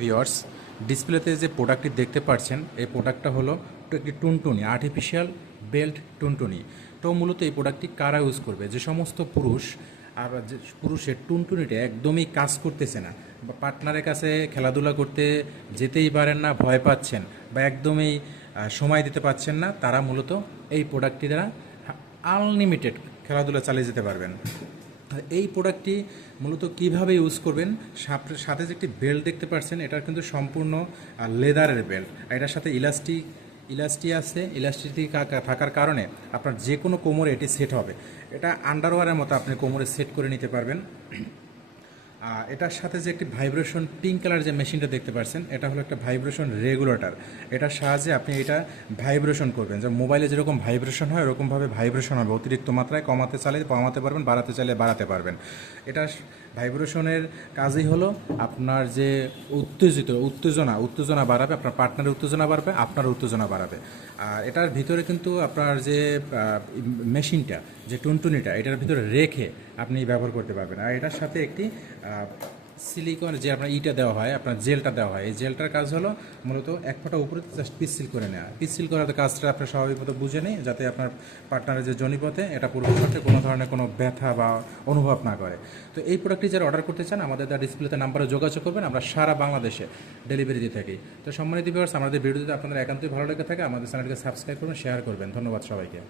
Viewers, ডিসপ্লেতে যে প্রোডাক্টটি দেখতে পাচ্ছেন এই প্রোডাক্টটা হলো একটি টুনটুনি আর্টিফিশিয়াল বেল্ট টুনটুনি। তো মূলত এই প্রোডাক্টটি কারা ইউজ করবে? যে সমস্ত পুরুষ আর যে পুরুষের টুনটুনিটা একদমই কাজ করতেছে না বা পার্টনারের কাছে খেলাধুলা করতে যেতেই পারেন না, ভয় পাচ্ছেন বা একদমই সময় দিতে পারছেন না, তারা মূলত এই প্রোডাক্টটি দ্বারা আনলিমিটেড খেলাধুলা চালিয়ে যেতে পারবেন। এই প্রোডাক্টটি মূলত কিভাবে ইউজ করবেন, সাথে যে একটি বেল্ট দেখতে পাচ্ছেন এটা কিন্তু সম্পূর্ণ লেদারের বেল্ট। এটার সাথে ইলাস্টি আছে। ইলাস্টিক থাকার কারণে আপনার যে কোনো কোমরে এটি সেট হবে। এটা আন্ডারওয়্যারের মতো আপনি কোমরে সেট করে নিতে পারবেন। এটার সাথে যে একটি ভাইব্রেশন পিঙ্ক কালার যে মেশিনটা দেখতে পাচ্ছেন এটা হলো একটা ভাইব্রেশন রেগুলেটর। এটার সাহায্যে আপনি এটা ভাইব্রেশন করবেন, যে মোবাইলে যেরকম ভাইব্রেশন হয় ওরকমভাবে ভাইব্রেশন হবে, অতিরিক্ত মাত্রায় কমাতে চাইলে কমাতে পারবেন, বাড়াতে চাইলে বাড়াতে পারবেন। এটা ভাইব্রেশনের কাজই হলো আপনার যে উত্তেজনা বাড়াবে, আপনার পার্টনারের উত্তেজনা বাড়বে, আপনার উত্তেজনা বাড়াবে। আর এটার ভিতরে কিন্তু আপনার যে মেশিনটা, যে টুনটুনিটা, এটার ভিতরে রেখে আপনি ব্যবহার করতে পারবেন। আর এটার সাথে একটি সিলিকন যে আপনার ইটা দেওয়া হয়, আপনার জেলটা দেওয়া হয়। এই জেলটার কাজ হলো মূলত এক ফোঁটা উপরে জাস্ট পিচ্ছিল করে নেওয়া। পিচ্ছিল করার কাজটা আপনার স্বাভাবিকভাবে বুঝে নেই, যাতে আপনার পার্টনারের যে জনিপথে এটা পূর্বপক্ষে কোনো ধরনের কোনো ব্যথা বা অনুভব না করে। তো এই প্রোডাক্টটি যারা অর্ডার করতে চান আমাদের ডিসপ্লেতে নাম্বারে যোগাযোগ করবেন, আমরা সারা বাংলাদেশে ডেলিভারি দিয়ে থাকি। তো সম্মানিত ভিউয়ার্স, আমাদের ভিডিওতে আপনাদের একান্তই ভালো লেগে থাকে আমাদের চ্যানেলকে সাবস্ক্রাইব করবেন, শেয়ার করবেন। ধন্যবাদ সবাইকে।